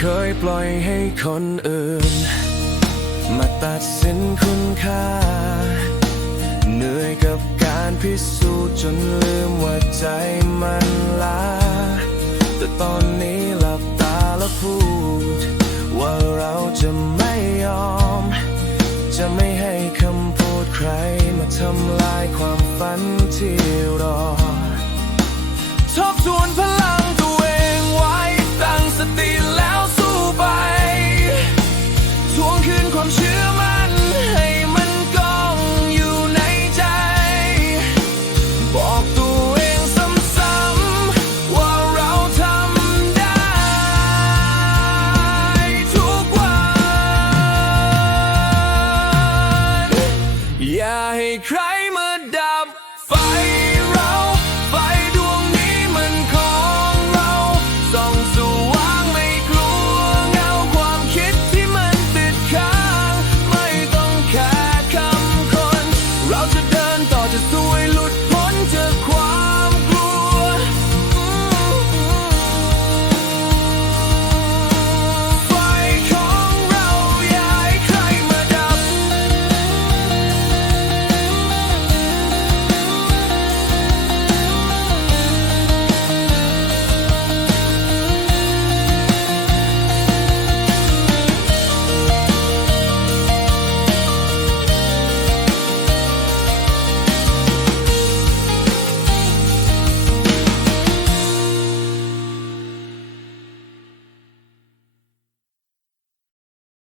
เคยปล่อยให้คนอื่น มาตัดสินคุณค่า เหนื่อยกับการพิสูจน์จนลืมว่าใจมันล้า แต่ตอนนี้หลับตาแล้วพูด ว่าเราจะไม่ยอม จะไม่ให้คำพูดใครมาทำลายความฝันที่รอ ทบทวนพลัง ความเชื่อมันให้มันกองอยู่ในใจ บอกตัวเองซ้ำๆว่าเราทำได้ ทุกวัน อย่าให้ใครมาดับไฟ